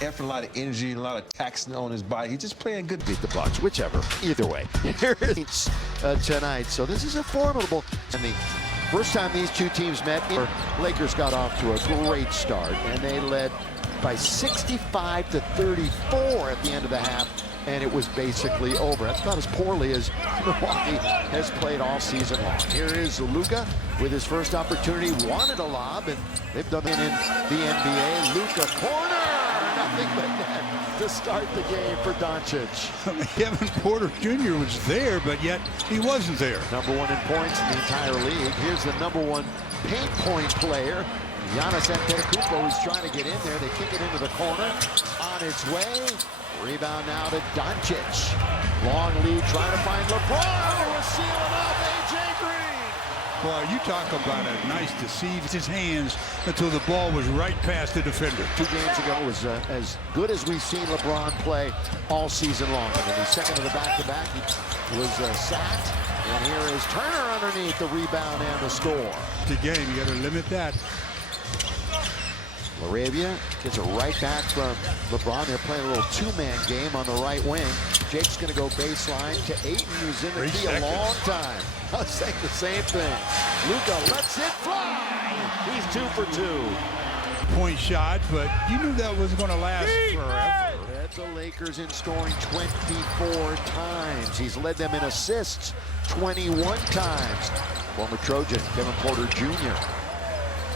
Effort, a lot of energy, a lot of taxing on his body. He's just playing good. Beat the Bucks, whichever. Either way, here is tonight. So this is a formidable. And the first time these two teams met, Lakers got off to a great start, and they led by 65 to 34 at the end of the half, and it was basically over. That's about as poorly as Milwaukee has played all season long. Here is Luka with his first opportunity, wanted a lob, and they've done it in the NBA. Luka corner, nothing but net to start the game for Doncic. Kevin Porter Jr. was there, but yet he wasn't there. Number one in points in the entire league. Here's the number one paint point player, Giannis Antetokounmpo, who's trying to get in there. They kick it into the corner. On its way. Rebound now to Doncic. Long lead, trying to find LeBron, who was sealing up A.J. Green. Boy, you talk about a nice deceive his hands until the ball was right past the defender. 2 games ago was as good as we've seen LeBron play all season long. And in the second of the back-to-back, he was sacked. And here is Turner underneath the rebound and the score. The game, you got to limit that. Laravia gets it right back from LeBron. They're playing a little 2-man game on the right wing. Jake's going to go baseline to Ayton, who's in the key a long time. I was saying the same thing. Luka lets it fly. He's 2 for 2. Point shot, but you knew that was going to last forever. Led the Lakers in scoring 24 times. He's led them in assists 21 times. Former Trojan Kevin Porter Jr.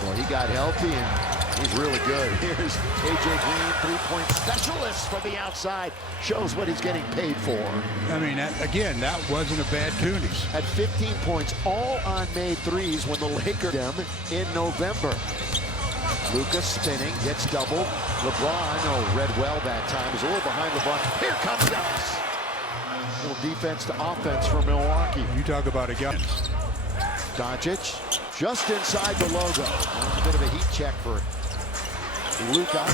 Well, he got healthy and he's really good. Here's A.J. Green, three-point specialist from the outside. Shows what he's getting paid for. I mean, again, that wasn't a bad Goonies. At 15 points, all on made threes when the Lakers them in November. Luka spinning, gets doubled. LeBron, read well that time. Is a little behind LeBron. Here comes Dallas. Little defense to offense for Milwaukee. You talk about a guy. Doncic just inside the logo. A bit of a heat check for Luka.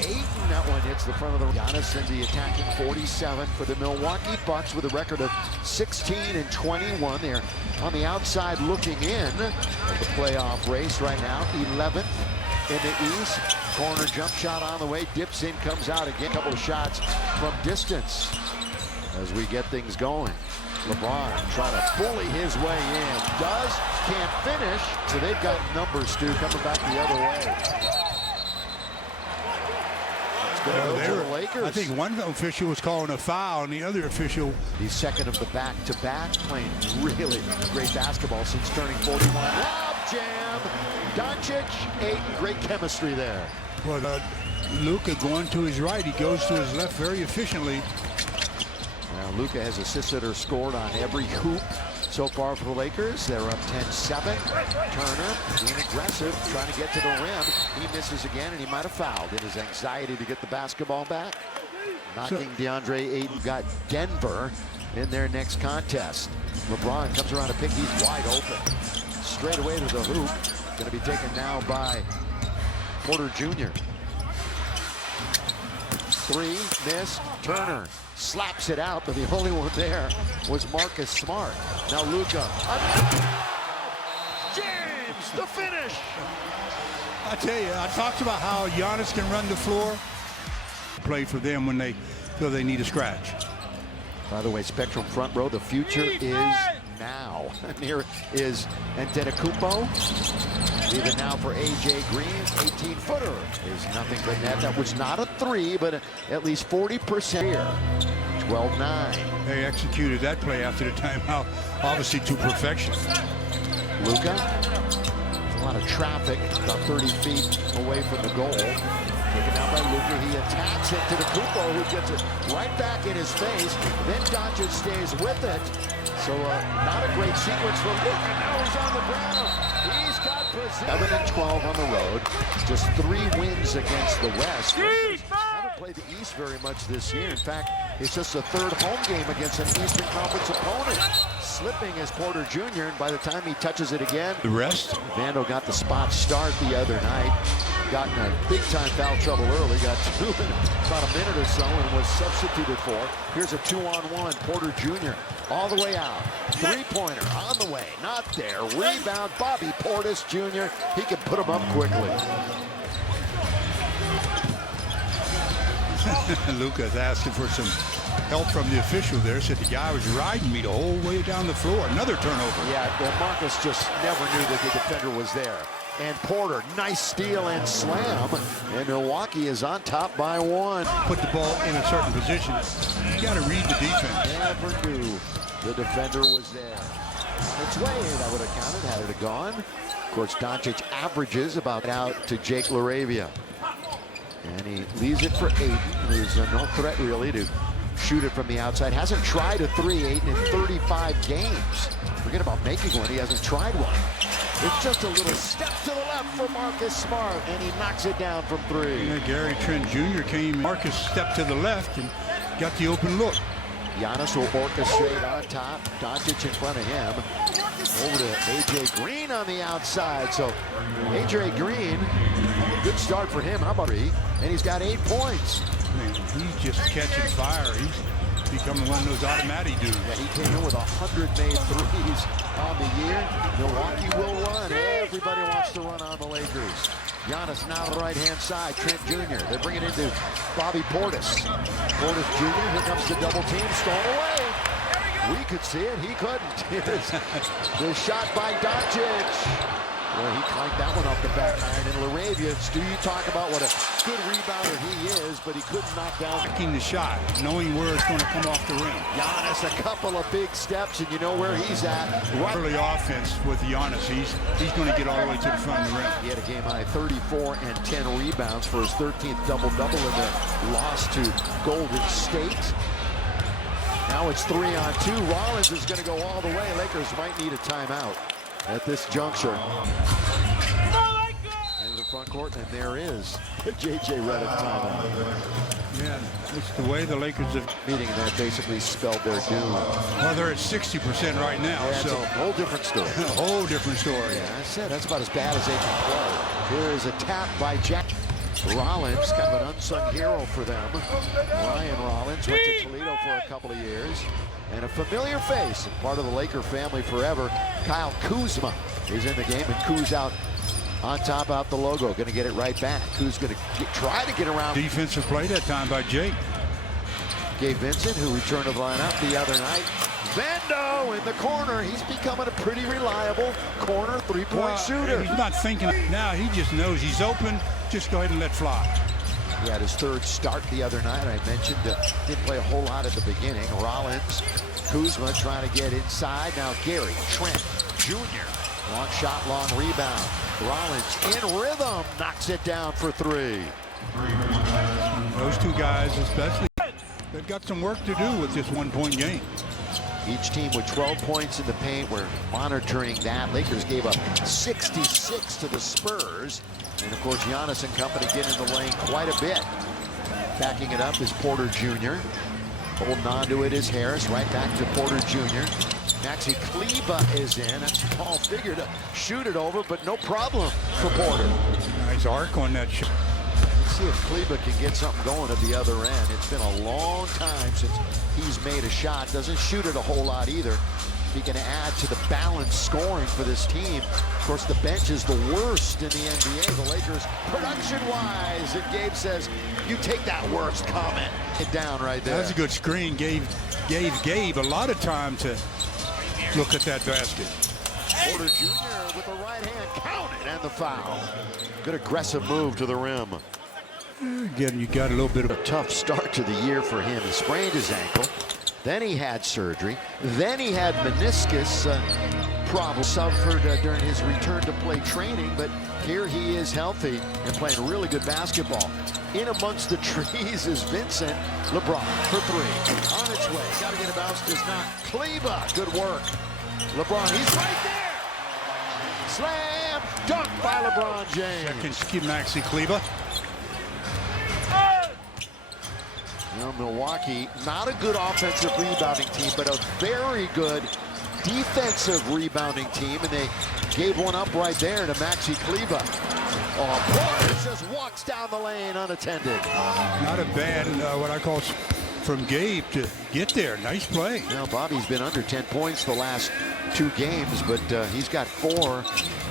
Ayton, that one hits the front of the Giannis in the attacking 47 for the Milwaukee Bucks with a record of 16 and 21. They're on the outside looking in of the playoff race right now. 11th in the East. Corner jump shot on the way. Dips in, comes out again. A couple of shots from distance as we get things going. LeBron trying to bully his way in. Does, can't finish. So they've got numbers, Stu, coming back the other way. It's going to go to the Lakers. I think one official was calling a foul, and the other official. The second of the back-to-back, playing really great basketball since turning 41. Lob jam. Doncic, Ayton, great chemistry there. Well, Luka going to his right. He goes to his left very efficiently. Now, Luka has assisted or scored on every hoop so far for the Lakers. They're up 10-7. Turner being aggressive, trying to get to the rim. He misses again, and he might have fouled in his anxiety to get the basketball back. Knocking DeAndre Ayton. Got Denver in their next contest. LeBron comes around to pick. He's wide open. Straight away to the hoop. Going to be taken now by Porter Jr. 3, miss. Turner slaps it out, but the only one there was Marcus Smart. Now Luka. James, the finish. I tell you, I talked about how Giannis can run the floor. Play for them when they feel they need a scratch. By the way, Spectrum front row, the future is now. And here is Antetokounmpo. Even now for A.J. Green, 18-footer is nothing but net. That was not a 3, but at least 40% here. 12-9. They executed that play after the timeout, obviously to perfection. Luka, a lot of traffic, about 30 feet away from the goal. Taken down by Luka, he attacks it to the Kupo, who gets it right back in his face. Then Doncic stays with it. So not a great sequence for Luka. Now he's on the ground. He's got position. 7-12 on the road. Just 3 wins against the West. Haven't played the East very much this year. In fact, it's just the 3rd home game against an Eastern Conference opponent. Slipping is Porter Jr., and by the time he touches it again, The rest? Vando got the spot start the other night. Got in a big-time foul trouble early. Got 2 in about a minute or so and was substituted for. Here's a 2-on-1. Porter Jr. all the way out. 3-pointer on the way. Not there. Rebound. Bobby Portis Jr. He can put him up quickly. Luka's asking for some help from the official there. Said the guy was riding me the whole way down the floor. Another turnover. Yeah, well, Marcus just never knew that the defender was there. And Porter, nice steal and slam. And Milwaukee is on top by 1. Put the ball in a certain position. You got to read the defense. Never knew the defender was there. On its way, that would have counted had it gone. Of course, Doncic averages about out to Jake LaRavia. And he leaves it for Ayton, who's no threat really to shoot it from the outside. Hasn't tried a 3, Ayton, in 35 games. Forget about making one, he hasn't tried one. It's just a little step to the left for Marcus Smart, and he knocks it down from 3. Yeah, Gary Trent Jr. came, Marcus stepped to the left and got the open look. Giannis will orchestrate on top. Doncic in front of him. Over to A.J. Green on the outside. So A.J. Green, good start for him. How about he? And he's got 8 points. Man, he's just catching fire. He's becoming one of those automatic dudes. Yeah, he came in with 100 made threes on the year. Milwaukee will run. Everybody wants to run on the Lakers. Giannis now to the right-hand side. Trent Jr. They bring it into Bobby Portis. Portis Jr. Here comes the double team. Stolen away. We could see it. He couldn't. Here's the shot by Doncic. Well, he clanked that one off the back iron. And LaRavia, Stu, you talk about what a good rebounder he is, but he couldn't knock down. Taking the shot, knowing where it's going to come off the rim. Giannis, a couple of big steps, and you know where he's at. Right. Early offense with Giannis, he's going to get all the way to the front of the rim. He had a game high 34 and 10 rebounds for his 13th double-double in the loss to Golden State. Now it's 3-on-2. Rollins is going to go all the way. Lakers might need a timeout at this juncture. Into the front court, and there is J.J. Redick timeout. Yeah, it's the way the Lakers have Meeting that basically spelled their doom. Well, they're at 60% right now, Yeah, so it's a whole different story. a whole different story. Yeah, I said that's about as bad as they can play. Here is a tap by Jack. Rollins, kind of an unsung hero for them. Ryan Rollins went to Toledo for a couple of years. And a familiar face, and part of the Laker family forever, Kyle Kuzma is in the game, and Kuz out on top out the logo. Going to get it right back. Kuz going to try to get around. Defensive play that time by Jake. Gabe Vincent, who returned to the lineup the other night. Vando in the corner. He's becoming a pretty reliable corner three-point shooter. He's not thinking now. He just knows he's open. Just go ahead and let fly. He had his 3rd start the other night. I mentioned didn't play a whole lot at the beginning. Rollins, Kuzma trying to get inside. Now Gary Trent Jr. Long shot, long rebound. Rollins in rhythm, knocks it down for 3. Those two guys especially, they've got some work to do with this one-point game. Each team with 12 points in the paint. We're monitoring that. Lakers gave up 66 to the Spurs. And, of course, Giannis and company get in the lane quite a bit. Backing it up is Porter Jr. Holding on to it is Harris. Right back to Porter Jr. Maxi Kleber is in. That's a tall figure to shoot it over, but no problem for Porter. Nice arc on that shot. Let's see if Kleber can get something going at the other end. It's been a long time since he's made a shot. Doesn't shoot it a whole lot either. He can add to the balanced scoring for this team. Of course, the bench is the worst in the NBA. The Lakers, production-wise, and Gabe says, you take that worst comment. It down right there. That's a good screen. Gave Gabe a lot of time to look at that basket. Porter Jr. with the right hand, count it, and the foul. Good aggressive move to the rim. Again, you got a little bit of A tough start to the year for him. He sprained his ankle. Then he had surgery. Then he had meniscus problems suffered during his return to play training. But here he is healthy and playing really good basketball. In amongst the trees is Vincent. LeBron for 3. On its way. Got to get a bounce. Does not. Kleber. Good work. LeBron. He's right there. Slam. Dunk by LeBron James. second skip Maxi Kleber. Well, Milwaukee, not a good offensive rebounding team, but a very good defensive rebounding team, and they gave one up right there to Maxi Kleber. Oh, Porter just walks down the lane unattended. Not a bad, what I call from Gabe to get there. Nice play. Now, Bobby's been under 10 points the last 2 games, but he's got 4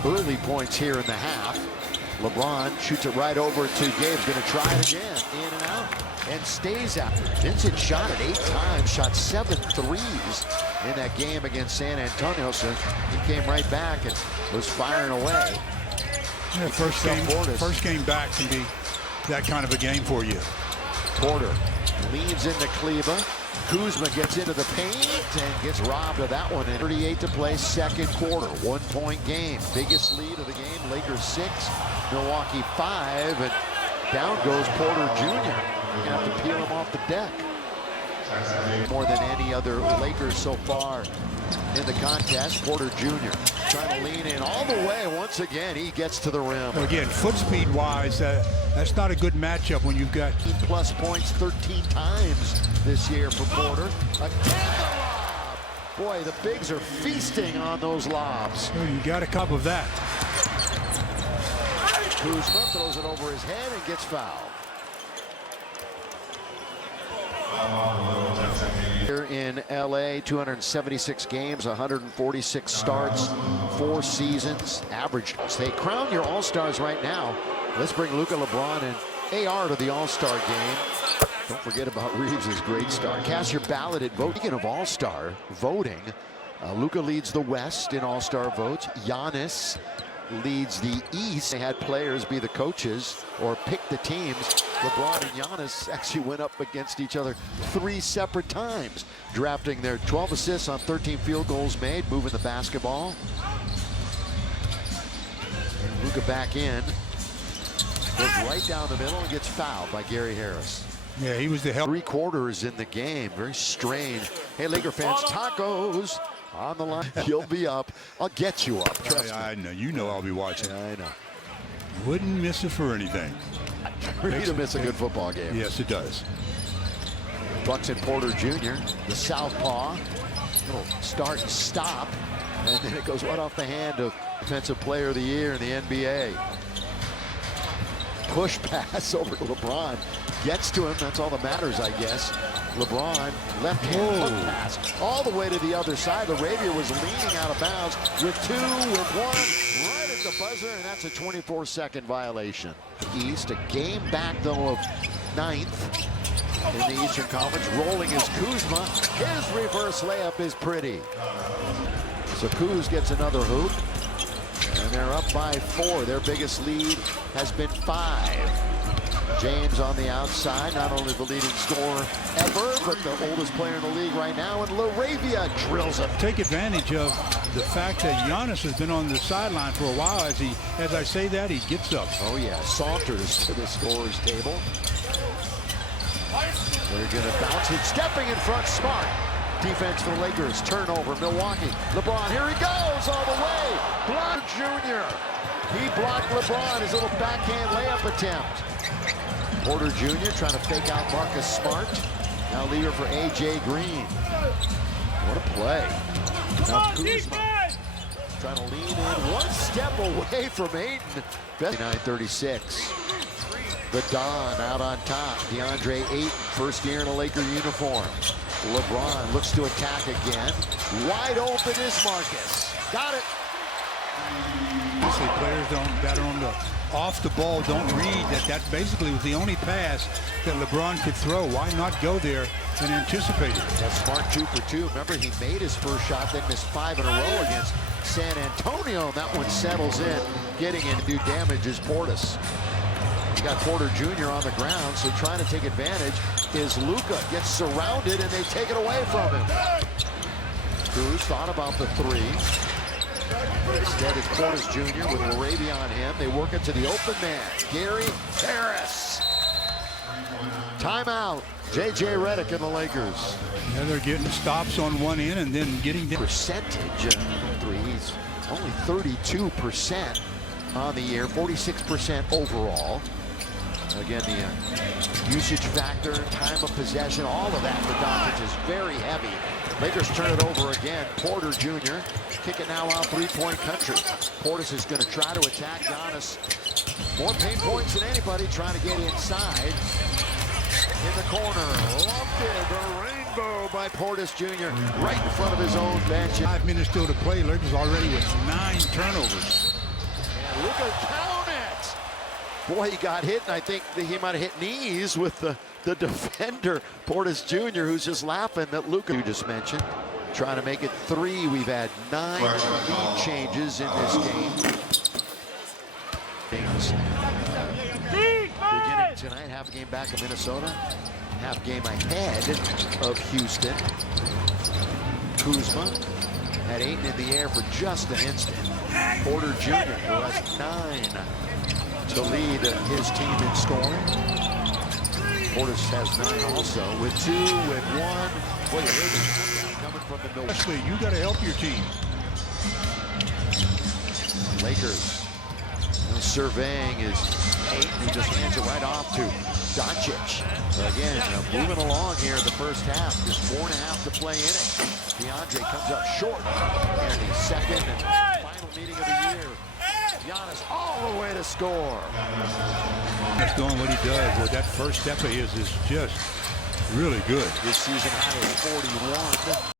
early points here in the half. LeBron shoots it right over to Gabe. Going to try it again. In and out. and stays out. Vincent shot it 8 times, shot 7 threes in that game against San Antonio. So he came right back and was firing away. Yeah, first game back can be that kind of a game for you. Porter leans into Kleba. Kuzma gets into the paint and gets robbed of that one. And 38 to play, second quarter, 1-point game. Biggest lead of the game, Lakers 6, Milwaukee 5, and down goes Porter Jr. You're gonna have to peel him off the deck. More than any other Lakers so far in the contest. Porter Jr. trying to lean in all the way. Once again, he gets to the rim. Again, foot speed wise, that's not a good matchup when you've got 18+ points 13 times this year for Porter. Again, the lob. Boy, the bigs are feasting on those lobs. You got a couple of that. Kuzma throws it over his head and gets fouled. Here in LA, 276 games, 146 starts, 4 seasons, average. They crown your All-Stars right now. Let's bring Luka, LeBron, and AR to the All-Star game. Don't forget about Reeves' great start. Cast your ballot at vote. Speaking of All-Star voting, Luka leads the West in All-Star votes. Giannis leads the East. They had players be the coaches or pick the teams. LeBron and Giannis actually went up against each other 3 separate times, drafting their 12 assists on 13 field goals made, moving the basketball. Luka back in, goes right down the middle and gets fouled by Gary Harris. Yeah, he was the help. 3 quarters in the game, very strange. Hey, Laker fans, tacos on the line. You'll be up. I'll get you up. Trust me. I know. You know I'll be watching. Yeah, I know. Wouldn't miss it for anything. For you to miss a good football game. Yes, it does. Bucks and Porter Jr., the southpaw. Little start and stop. And then it goes right off the hand of Defensive Player of the Year in the NBA. Push pass over to LeBron. Gets to him. That's all that matters, I guess. LeBron, left hand hook pass all the way to the other side. Arabia was leaning out of bounds with 2, with 1, right at the buzzer, and that's a 24-second violation. East, a game back, though, of 9th in the Eastern Conference. Rolling is Kuzma. His reverse layup is pretty. So Kuz gets another hoop, and they're up by 4. Their biggest lead has been 5. James on the outside, not only the leading scorer ever, but the oldest player in the league right now, and LaRavia drills him. Take advantage of the fact that Giannis has been on the sideline for a while. As I say that, he gets up. Oh yeah, saunters to the scorer's table. They're gonna bounce it, stepping in front, smart. Defense for the Lakers, turnover, Milwaukee. LeBron, here he goes all the way. Block Jr. He blocked LeBron, his little backhand layup attempt. Porter Jr. trying to fake out Marcus Smart. Now leader for A.J. Green. What a play. Now Kuzma trying to lean in 1 step away from Ayton. 9:36. The Don out on top. DeAndre Ayton, first year in a Laker uniform. LeBron looks to attack again. Wide open is Marcus. Got it. You say players that are on the off the ball don't read that basically was the only pass that LeBron could throw. Why not go there and anticipate it? That's smart 2 for 2. Remember, he made his first shot, then missed 5 in a row against San Antonio. And that one settles in. Getting in to do damage is Portis. You got Porter Jr. on the ground, so trying to take advantage is Luka. Gets surrounded and they take it away from him. Cruz thought about the 3. Instead, it's Portis Jr. with LaRavia on him. They work it to the open man, Gary Harris. Timeout. J.J. Redick and the Lakers. Yeah, they're getting stops on one end and then getting down. Percentage threes, only 32% on the year, 46% overall. Again, the usage factor, time of possession, all of that for Doncic is very heavy. Lakers turn it over again. Porter Jr. kicking now out 3-point country. Portis is going to try to attack Giannis. More paint points than anybody, trying to get inside. In the corner, lofted the rainbow by Portis Jr. right in front of his own bench. 5 minutes still to play. Lakers already with 9 turnovers. And Luka, count it! Boy, he got hit, and I think that he might have hit knees with the the defender, Portis Jr., who's just laughing that Luka you just mentioned. Trying to make it 3. We've had 9 lead changes in this game. Beginning tonight, half a game back of Minnesota, half game ahead of Houston. Kuzma had Ayton in the air for just an instant. Porter Jr. who has 9 to lead his team in scoring. Portis has 9 also with 2, with 1. Boy, coming from the Milwaukee. Especially, you got to help your team. Lakers surveying is Ayton, who just hands it right off to Doncic. Again, moving along here in the first half. Just 4.5 to play in it. DeAndre comes up short. And the second and final meeting of the year. Giannis all the way to score. Just doing what he does. Well, that first step of his is just really good. This season high is 41.